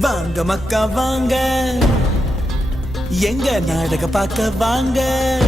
வாங்க மக்கா வாங்க. எங்க நாடக பார்க்க வாங்க.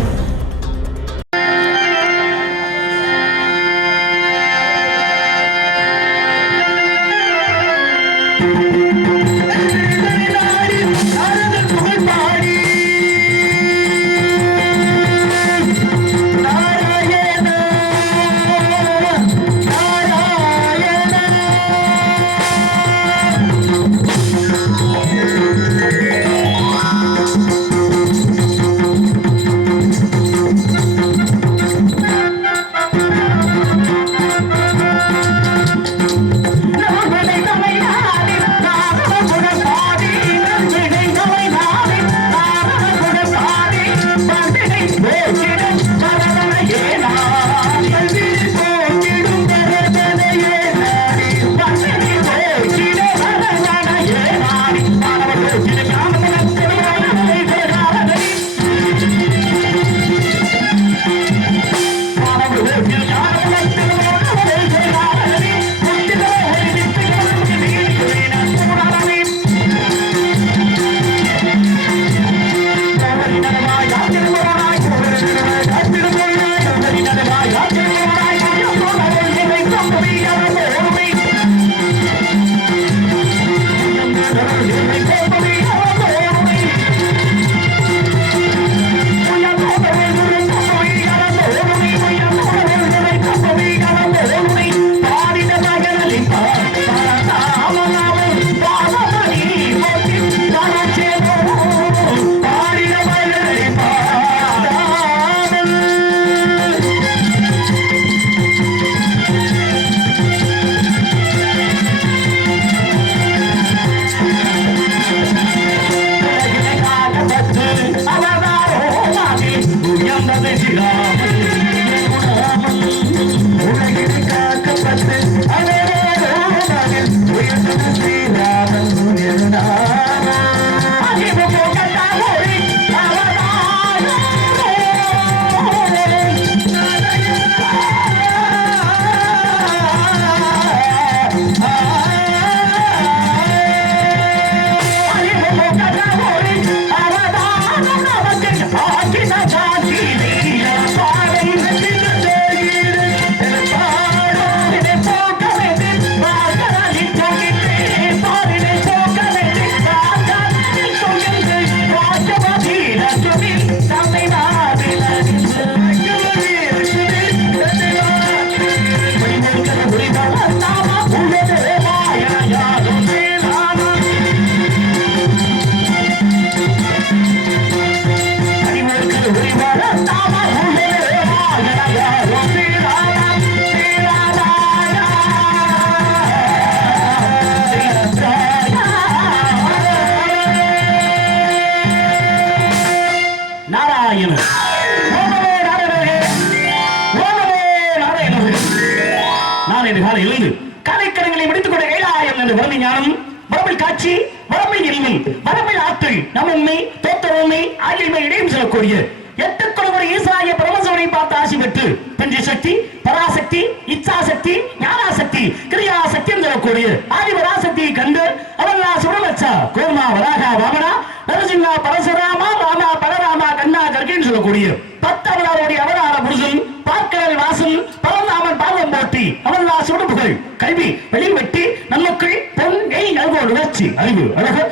சக்தி இச்சாசக்தி ஞானாசக்தி கிரியாசக்தி சொல்லக்கூடிய ஆதிபராசக்தி கண்டு அவல்லா சுடலட்சா கோமா வராகா வாமனா நரசிங்கா பரசுராமா ராமா பலராமா கண்ணா கர்கின்னு சொல்லக்கூடிய பத்தவளாருடைய அவதார புருஷன் பார்க்கல் வாசல் பரந்தாமன் பாவம் போட்டி அவல்லா சுடுபுகள் கல்வி வெளிவெட்டி நமக்குள் பொன் நெய் நல்கோடு உணர்ச்சி அறிவு அழகு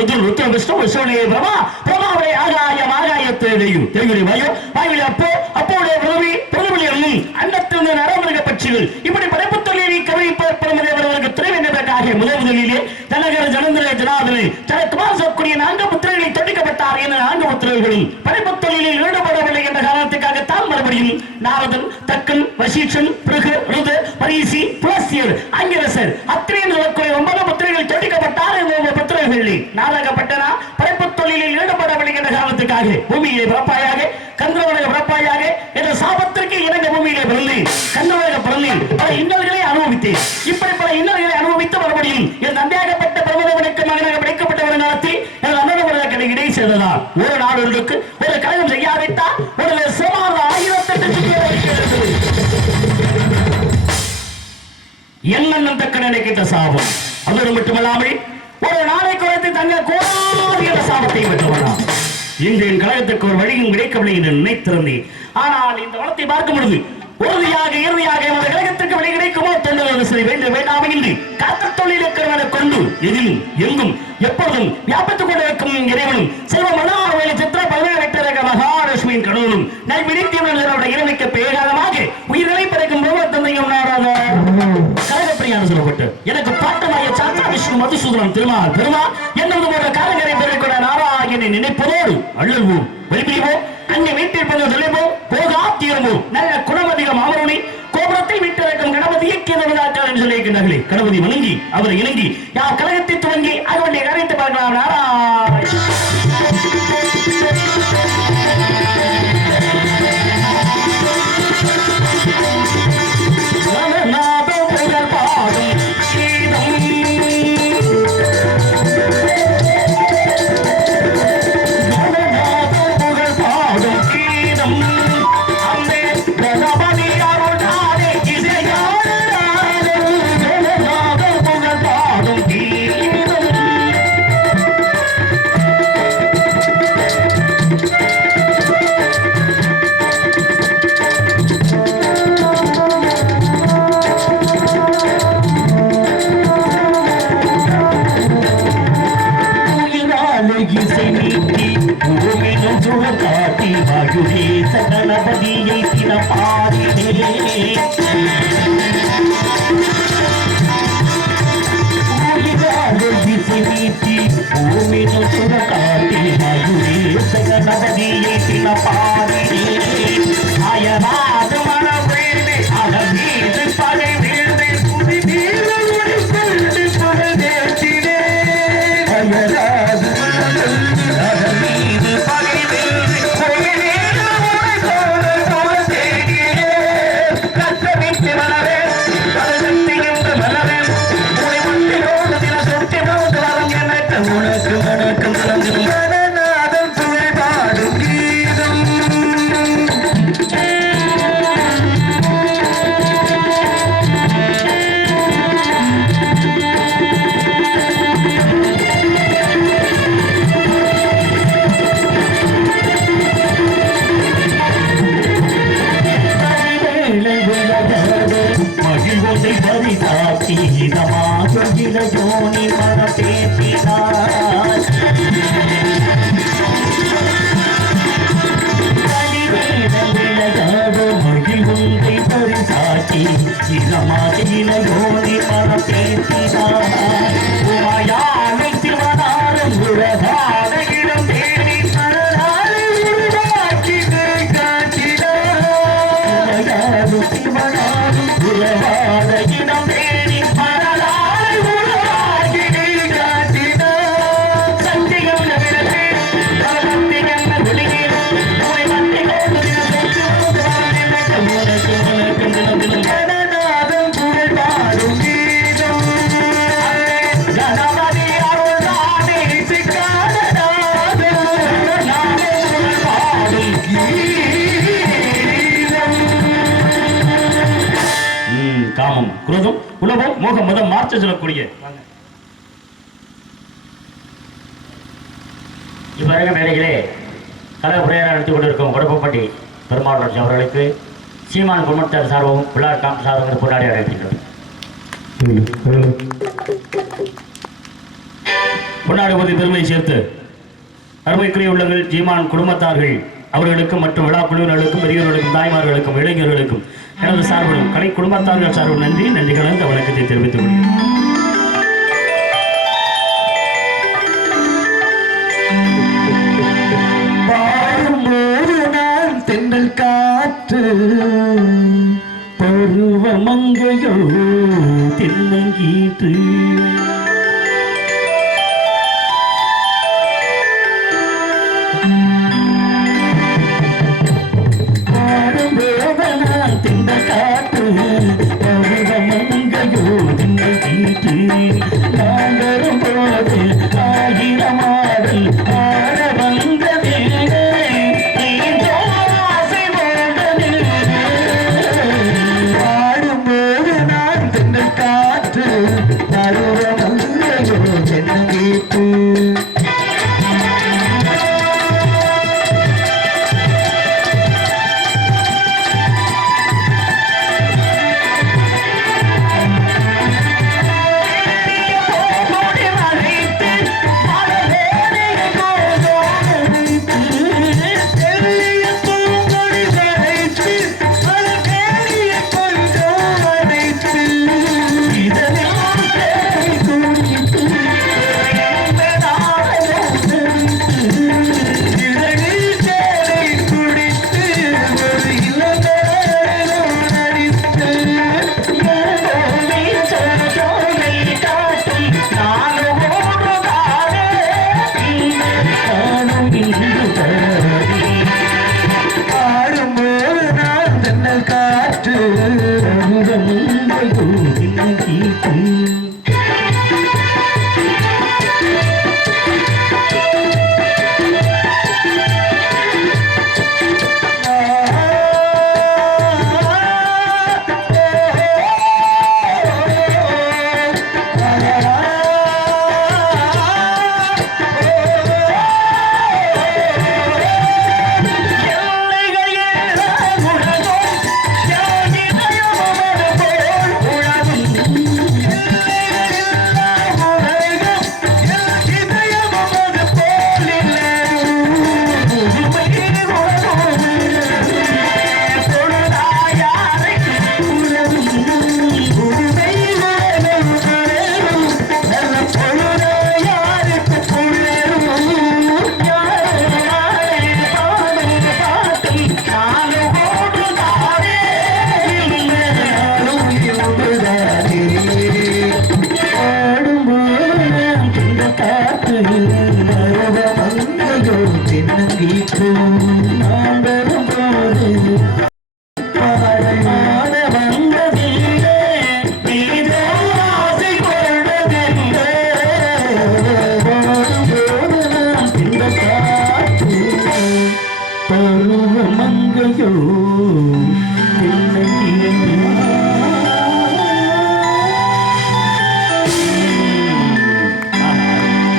மகேஸ்வரன் மகேஸ்வரன் ருத்ரன் ருத்ர விஷ்ணு விஷ்ணுவிலே பிரமா பிரமாவிலே ஆகாயம் ஆகாயத்தேடையும் தெய்வம் பயம் வாயு அப்போ அப்போடைய பிரதவி பிரதவிலே அம்மன் அண்டத்திலிருந்து நரமிருக பட்சிகள். இப்படி படைப்பு தொழிலை கருவி பெருமதே துணை வேண்டியதற்காக முதல் முதலிலே தனகர ஜனந்திர ஜனாதனை தனக்குமார் குமார் சொல்லக்கூடிய நான்கு புத்திரர்களை தொண்டிக்கப்பட்டார் என நான்கு புத்திரர்களும் படைப்பு தொழிலில் ஈடுபடவில்லை என்ற காரணத்துக்காக தான் மறுபடியும் நாரதன் தக்கன் வசீட்சன் பிருகு ருது பரிசி புலசியர் அங்கிரசர் அத்திரை சொல்லக்கூடிய ஒன்பது புத்திரர்கள் நாடகப்பட்டனா? படைப்பு தொழிலில் ஈடுபட விடுகின்ற காலத்துக்காக பூமியிலே பிறப்பாயாக பிறப்பாயாக என்ற சாபத்திற்கு இணங்க பூமியிலே பிறந்து பிறந்து பல இன்னல்களை அனுபவித்தேன். இப்படி பல இன்னல்களை அனுபவித்து மறுபடியும் என் தந்தையாகப்பட்ட பிரபலவனுக்கு மகனாக படைக்கப்பட்ட ஒரு நாளத்தில் ஒரு நாடு ஒன்றுக்கு ஒரு கழகம் செய்யாவிட்டால் ஒரு சுமார் ஆயிரத்தெட்டு சுற்றிய தக்க நினைக்கின்ற சாபம். அதோடு மட்டுமல்லாமல் ஒரு நாளை குறைத்து தங்க கோடாதிய சாபத்தை பெற்றவனாம் இன்று என் கழகத்திற்கு ஒரு வழியும் கிடைக்கவில்லை என்று நினைத்திருந்தேன். ஆனால் இந்த வளத்தை பார்க்கும் பொழுது உறுதியாக இறுதியாக எமது கழகத்திற்கு வழி கிடைக்குமோ? தொண்டு சரி வேண்டும் வேண்டாம் என்று காத்த தொழில் இருக்கிறவனை கொண்டு எதிலும் எங்கும் எப்பொழுதும் வியாபித்துக் கொண்டிருக்கும் இறைவனும் செல்வ மனோரவேலி சித்திர பல்வேறு மகாலட்சுமியின் கடவுளும் நல் விழித்தவர்களுடைய இறைமைக்கு பேராதமாக உயிர்களை பிறக்கும் போது தந்தையும் நாடாத கழகப்பிரியான சொல்லப்பட்டு எனக்கு பாட்டமாய சாத்தா விஷ்ணு மதுசூதனம் திருமால் பெருமா என்பது போன்ற காலங்கரை பெறக்கூட நாராயணனை நினைப்பதோடு அழுவோம் வெளிப்படுவோம் அங்கே வீட்டில் பிறகு சொல்லிப்போம் போகா தீரமோ நல்ல குணமதிகம் அமருணி கோபுரத்தில் விட்டிருக்கும் கணபதியை கீழாக்கார் என்று சொல்லியிருக்கிறார்களே கணபதி வணங்கி அவர் இணங்கி யார் கழகத்தை துவங்கி அவருடைய கரைத்து பார்க்கலாம். நாராயண. ಭೂಮಿ ಸುರಕ తీర మాధుగిల జోని మరతే తీరా పరిసాటి ఇలా మాటిన యోని పరతే తీరా ம், காமம் குரோதம் உலகம் மோகம் மதம் மாற்ற சொல்லக்கூடிய. இவ்வரக மேடைகளே கல உரையாடல் நடத்தி கொண்டிருக்கும் உடம்பப்பட்டி பெருமாள் அவர்களுக்கு சீமான் குடும்பத்தார் சார்பும் பிள்ளார் காம் சார்பும் கொண்டாடி அழைக்கின்றது கொண்டாடுவது பெருமை சேர்த்து அருமைக்குரிய உள்ளங்கள் ஜீமான் குடும்பத்தார்கள் அவர்களுக்கும் மற்றும் விழா குழுவினர்களுக்கும் பெரியவர்களுக்கும் தாய்மார்களுக்கும் இளைஞர்களுக்கும் எனது சார்பிலும் கலை குடும்பத்தார்கள் சார்பில் நன்றி நன்றி கலந்த வணக்கத்தை தெரிவித்துக் கொள்கிறேன். தென்றல் காற்று பருவ மங்கையோ தென்னங்கீற்று.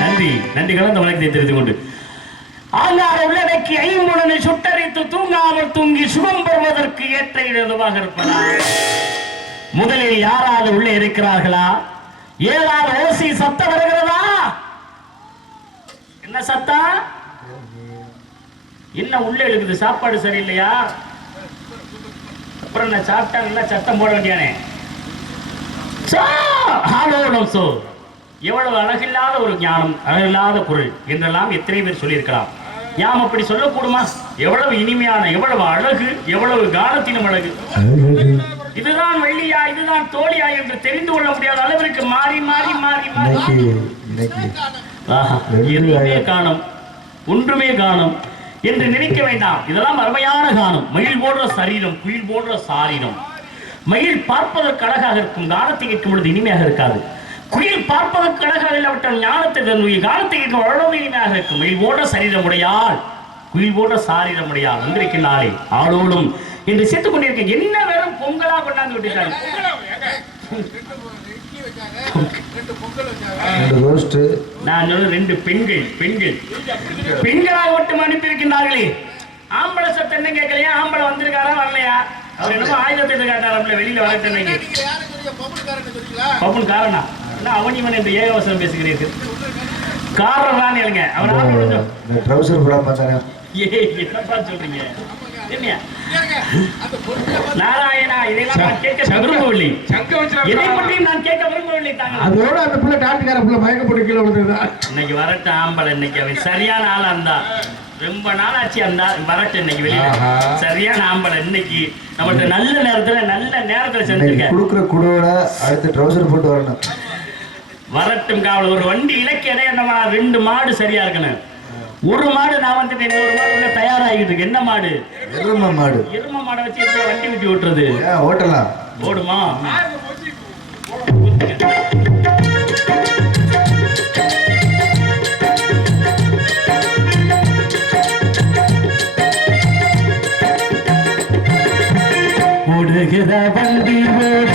நன்றி நன்றி கலந்த வழக்கத்தை தெரிந்து கொண்டு. ஆனால் உள்ளடக்கி ஐம்புடனை சுட்டரித்து தூங்காமல் தூங்கி சுகம் பெறுவதற்கு ஏற்ற இடமாக இருப்பதா முதலில் யாராவது உள்ளே இருக்கிறார்களா? ஏதாவது ஓசி சத்தம் வருகிறதா? என்ன சத்தம்? என்ன உள்ளே இருக்குது சாப்பாடு சரியில்லையா? அப்புறம் நான் சாப்பிட்டா நல்லா சத்தம் போட வேண்டியானே சா! எவ்வளவு அழகில்லாத ஒரு ஞானம் அழகில்லாத பொருள் என்றெல்லாம் எத்தனை பேர் சொல்லியிருக்கலாம். ஞாம் அப்படி சொல்லக்கூடுமா? எவ்வளவு இனிமையான எவ்வளவு அழகு எவ்வளவு கானத்தினும் அழகு. இதுதான் வெள்ளியா இதுதான் தோழியா என்று தெரிந்து கொள்ள முடியாத அளவிற்கு மாறி மாறி மாறி மாறி. எதுவுமே காணும் ஒன்றுமே காணும். என்று நினைக்க வேண்டாம். இதெல்லாம் அருமையான காணும் மயில் போன்ற சரீரம் குயில் போன்ற சாரீரம். மயில் பார்ப்பதற்கு அழகாக இருக்கும். கானத்தை கேட்கும் பொழுது இனிமையாக இருக்காது. குயில் பார்ப்பதற்கு அழகாக இல்லாவிட்டால் ஞானத்தை தன்னுடைய காலத்தை கேட்கும் அவ்வளவு இனிமையாக இருக்கும். மயில் போன்ற சரீரம் உடையால் குயில் போன்ற சாரீரம் உடையால் வந்திருக்கின்றாலே ஆளோடும் என்று சேர்த்துக் கொண்டிருக்க என்ன வெறும் பொங்கலா கொண்டாந்து விட்டுட்டாங்க ரோஸ்ட் நான் சொல்ல ரெண்டு பெண்கள் பெண்கள். பெண்களாக மட்டும் அனுப்பியிருக்கின்றார்களே ஆம்பளை சத்தம் என்ன கேட்கலையா? ஆம்பளை வந்திருக்காரா? வரலையா? அவர் என்னமோ ஆயுதத்தை காட்டாரம்ல வெளியில வரட்டும் இன்னைக்கு பப்புன் காரணா என்ன அவன் இவன் ஏகவசனம் பேசுகிறீர்கள்? காரணம் தான் இல்லைங்க அவர் ஆம்பளை கொஞ்சம் இந்த ட்ரௌசர் போடாம தானே ஏய், என்னப்பா சொல்றீங்க? நாராயணா நான் கேட்க விரும்பவில்லை. எதை பற்றியும் நான் கேட்க விரும்பவில்லை அதோட அந்த புள்ள டாட்டுக்கார புள்ள மயக்க போட்டு கீழே விழுந்ததா இன்னைக்கு வரட்டும் ஆம்பளை இன்னைக்கு அவன் சரியான ஆளா இருந்தா ரொம்ப நாளாச்சு அந்த வரட்டு இன்னைக்கு வெளியில. சரியான ஆம்பளை இன்னைக்கு நம்மள்ட்ட நல்ல நேரத்துல நல்ல நேரத்துல செஞ்சிருக்க. கொடுக்குற குடுவோட அடுத்து ட்ரௌசர் போட்டு வரணும். வரட்டும் காவல் ஒரு வண்டி இலக்கிய என்னமா ரெண்டு மாடு சரியா இருக்கணும். ஒரு மாடு நான் வந்துட்டு இன்னொரு மாடு உள்ள தயாராகிட்டு இருக்கு. என்ன மாடு? எரும மாடு. எரும மாடை வச்சு எப்படி வண்டி விட்டு விட்டுறது ஏன் ஓட்டலாம்? ஓடுமா? ஓடுகிற வண்டி ஓடு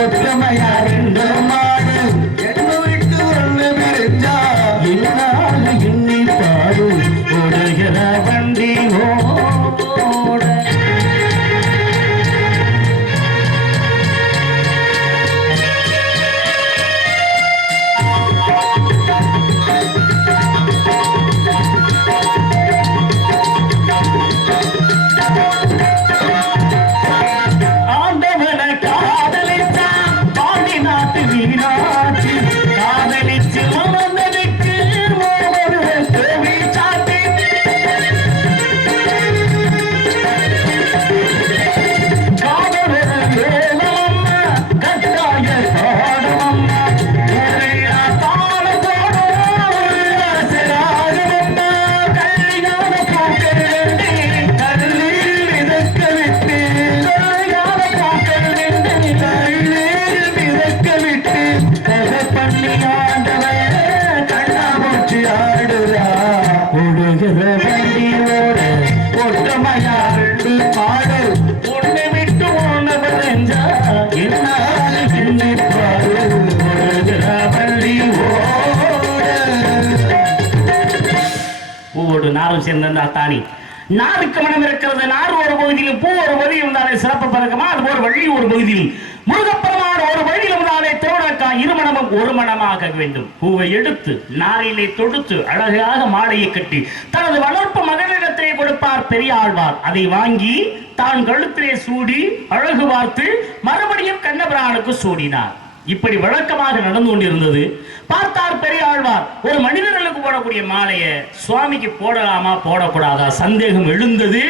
ఉత్తమయ பூவோடு சேர்ந்த தானி? நாருக்கு மனம் இருக்கிறது நார் ஒரு பகுதியிலும் பூ ஒரு பகுதியில் இருந்தாலே சிறப்பு பிறக்குமா அது ஒரு வள்ளி ஒரு பகுதியில் முருகப்பெருமான ஒரு வழியில் இருந்தாலே திருவணக்கா இருமணமும் ஒரு மனமாக வேண்டும். பூவை எடுத்து நாரிலே தொடுத்து அழகாக மாலையை கட்டி தனது வளர்ப்பு மகளிடத்திலே கொடுப்பார் பெரிய ஆழ்வார் அதை வாங்கி தான் கழுத்திலே சூடி அழகு பார்த்து மறுபடியும் கண்ணபிரானுக்கு சூடினார். இப்படி வழக்கமாக நடந்து கொண்டிருந்தது. பார்த்தார் பெரிய ஆழ்வார் ஒரு மனிதர்களுக்கு போடக்கூடிய மாலையை சுவாமிக்கு போடலாமா போடக்கூடாதா? சந்தேகம் எழுந்தது.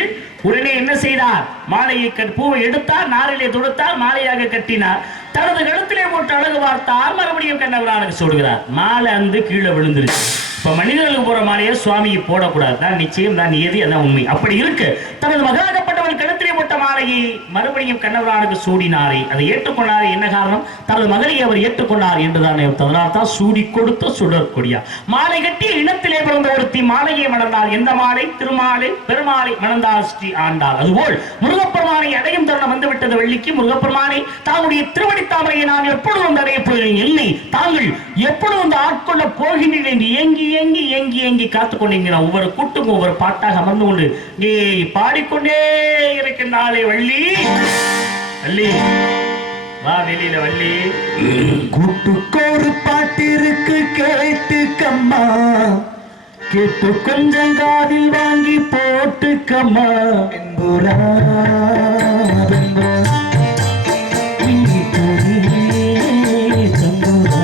உடனே என்ன செய்தார்? மாலையை பூவை எடுத்தார் நாரிலே தொடுத்தார் மாலையாக கட்டினார். தனது கழுத்திலே போட்டு அழகு பார்த்தார் மறுபடியும் கண்ணவரானுக்கு சொல்கிறார் மாலை வந்து கீழே விழுந்துருச்சு. இப்ப மனிதர்களுக்கு போற மாலையை சுவாமிக்கு போடக்கூடாது. தான் நிச்சயம் தான் நியதி அதான் உண்மை. அப்படி இருக்கு. தனது மகனாகப்பட்டவன் கழுத்திலே மாலையை மறுபடியும் கண்ணவரானுக்கு சூடினாரே. அதை ஏற்றுக்கொண்டாரே என்ன காரணம்? தனது மகளை அவர் ஏற்றுக்கொண்டார் என்றுதான் அதனால் தான் சூடி கொடுத்த சுடற்கொடியா மாலை கட்டிய இனத்திலே பிறந்த ஒருத்தி மாலையை மணந்தால் எந்த மாலை? திருமாலை பெருமாளை மணந்தால் ஸ்ரீ ஆண்டாள். அதுபோல் முருகப்பெருமானை அடையும் தருணம் வந்துவிட்டது வெள்ளிக்கு. முருகப்பெருமானை தாங்களுடைய திருவடி தாமரையை நான் எப்பொழுதும் அடைய போகிறேன்? இல்லை தாங்கள் எப்பொழுது வந்து ஆட்கொள்ள போகின்றேன் என்று ஏங்கி ஏங்கி ஏங்கி ஏங்கி காத்துக் ஒவ்வொரு கூட்டுக்கும் ஒவ்வொரு பாட்டாக அமர்ந்து கொண்டு நீ பாடிக்கொண்டே காலை வள்ளி. வள்ளி. வா வெளியில வள்ளி. கூட்டுக்கோரு பாட்டிருக்கு கேட்டு கம்மா கேட்டு கொஞ்சம் காதில் வாங்கி போட்டுக்கம்மா என்புரா மிங்கி போனே தங்குரா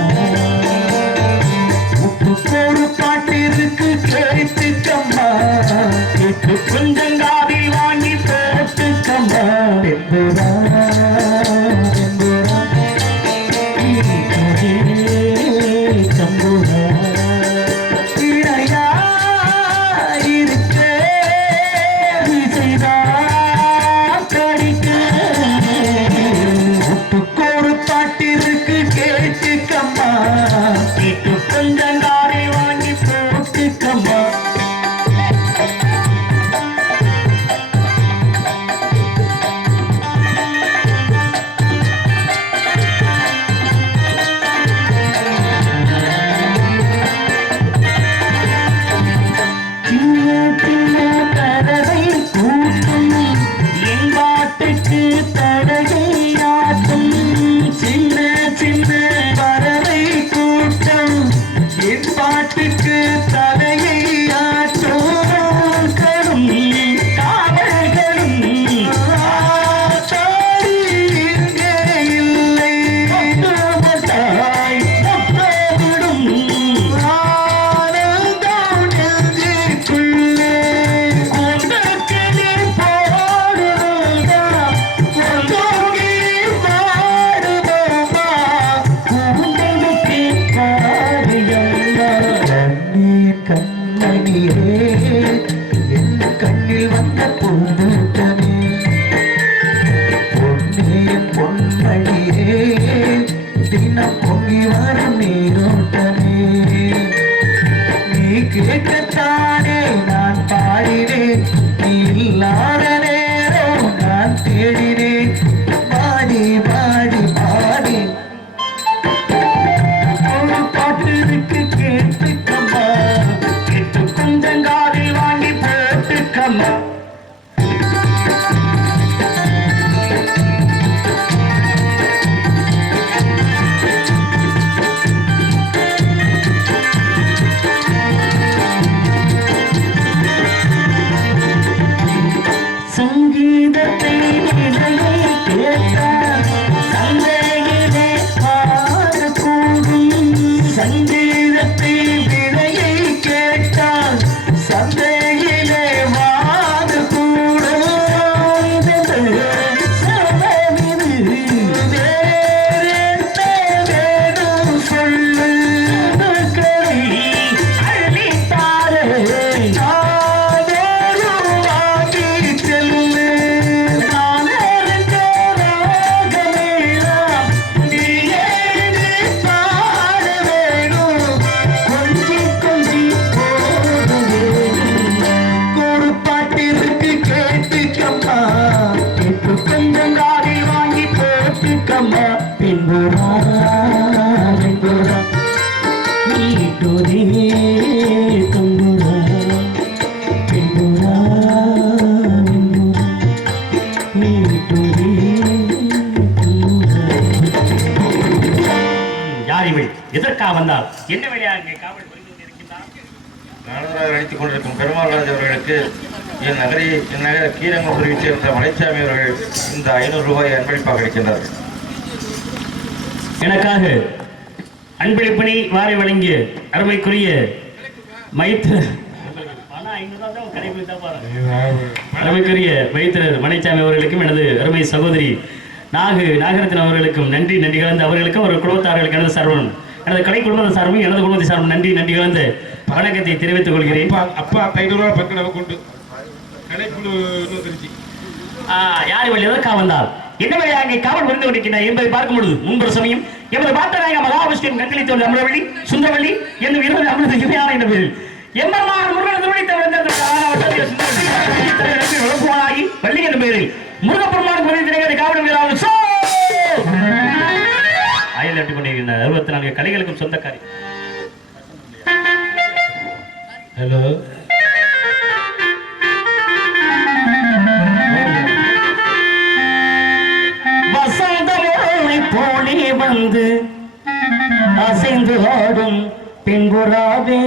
கேட்டுக்கம்மா. கேட்டு கொஞ்சம் காதில் வாங்கி வந்த இவள் எதற்காக வந்தால் என்ன இங்கே காவல் புரிந்து நாடகராக நடித்துக் கொண்டிருக்கும் பெருமாள்ராஜ் அவர்களுக்கு என் நகரி என் நகர கீரங்கபுரியை சேர்ந்த மலைச்சாமி அவர்கள் இந்த ஐநூறு ரூபாய் அன்பளிப்பாக அளிக்கின்றார்கள் எனக்காக அன்பளிப்பணி வாரி வழங்கிய அருமைக்குரிய மைத்து பணம் ஐநூறு ரூபா தான் கடைபிடித்தா பாருங்க. அருமைக்குரிய வைத்திரர் மணிச்சாமி அவர்களுக்கும் எனது அருமை சகோதரி நாகு நாகரத்தின் அவர்களுக்கும் நன்றி நன்றி கலந்து அவர்களுக்கும் ஒரு குடும்பத்தார்களுக்கு எனது சர்வம். எனது கலை குடும்பத்தின் சார்பும் எனது குடும்பத்தின் சார்பும் நன்றி நன்றி கலந்து வணக்கத்தை தெரிவித்துக் கொள்கிறேன். அப்பா ரூபா பக்கம் நமக்கு ஆ, யார் இவள் எதற்காக வந்தால்? என்ன வழியாக இங்கே காவல் புரிந்து கொண்டிருக்கிறார் என்பதை பார்க்கும் பொழுது முன்பு சமயம் எமது பாட்டநாயக மகாவிஷ்ணு கட்டளித்தோடு அமரவள்ளி சுந்தரவள்ளி என்னும் இருபது அமிர்த இவையான என்ற பேரில் எம்பெருமான் முருகன் திருவடித்த விளக்குவானாகி வள்ளி என்ற பெயரில் முருகப்பெருமான் அறுபத்தி நான்கு கலைகளுக்கும் சொந்தக்காரி. ஹலோ வசந்தமோனை போலே வந்து அசைந்து ஆடும் பெண்புறாவே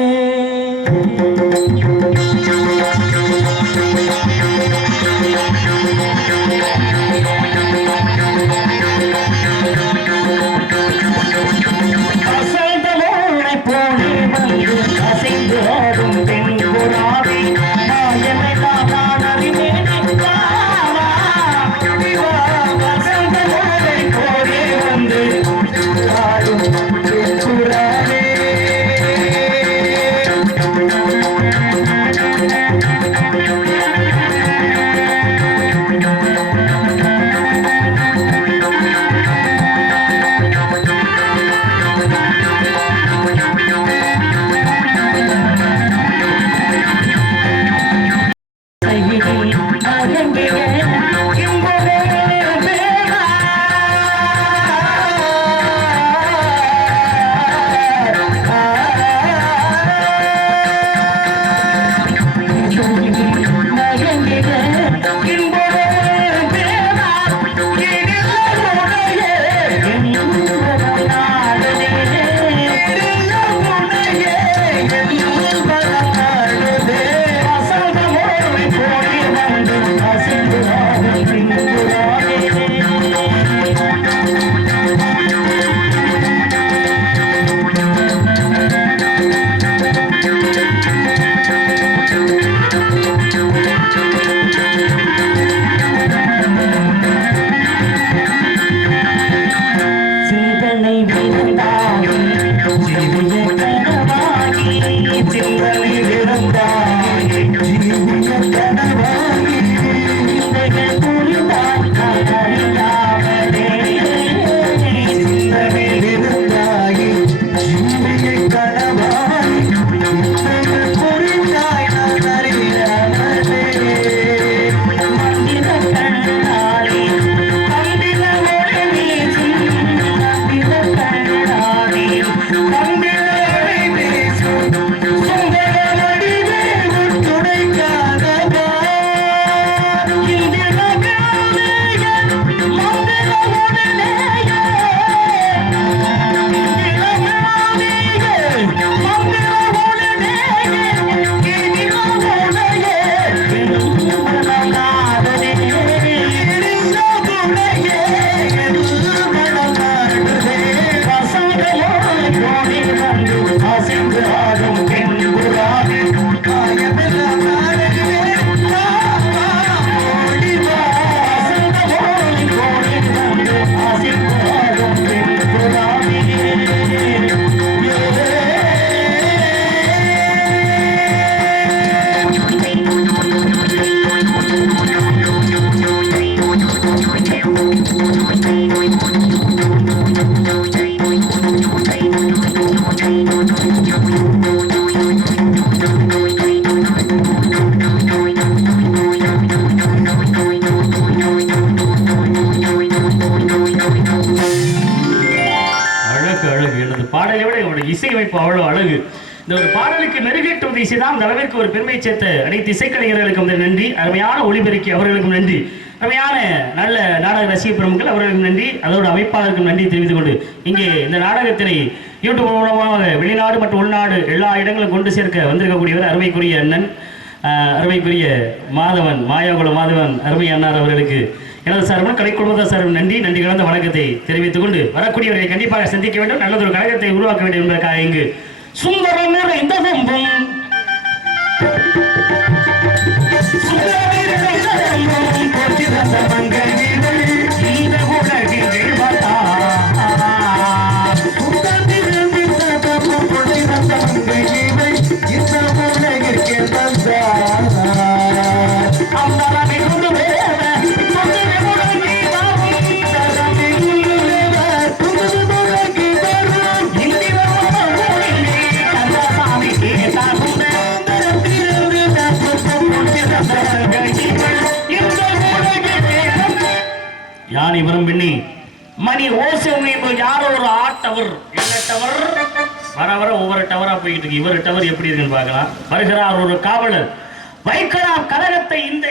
இந்த ஒரு பாடலுக்கு மெருகேற்றுவது இசைதான் அந்த அளவிற்கு ஒரு பெருமை சேர்த்த அனைத்து இசைக்கலைஞர்களுக்கும் நன்றி. அருமையான ஒளிபெருக்கி அவர்களுக்கும் நன்றி. அருமையான நல்ல நாடக ரசிக பெருமக்கள் அவர்களுக்கும் நன்றி. அதோட அமைப்பாளருக்கும் நன்றி தெரிவித்துக் கொண்டு இங்கே இந்த நாடகத்தினை யூடியூப் மூலமாக வெளிநாடு மற்றும் உள்நாடு எல்லா இடங்களும் கொண்டு சேர்க்க வந்திருக்கக்கூடியவர் அருமைக்குரிய அண்ணன் ஆஹ், அருமைக்குரிய மாதவன் மாயாகுல மாதவன் அருமை அண்ணார் அவர்களுக்கு எனது சார்பில் கலை குடும்பத்தார் சார்பில் நன்றி நன்றி கலந்த வணக்கத்தை தெரிவித்துக் கொண்டு வரக்கூடியவரை கண்டிப்பாக சந்திக்க வேண்டும். நல்லதொரு கழகத்தை உருவாக்க வேண்டும் என்பதற்காக இங்கு சுந்தரம் இந்த சொம்பும் இந்த போய்கிட்டு போயிட்டு இருக்கு இவர் டவர் எப்படி இருக்குன்னு பார்க்கலாம் வருகிறார் ஒரு காவலர். வைக்கலாம் கழகத்தை இந்த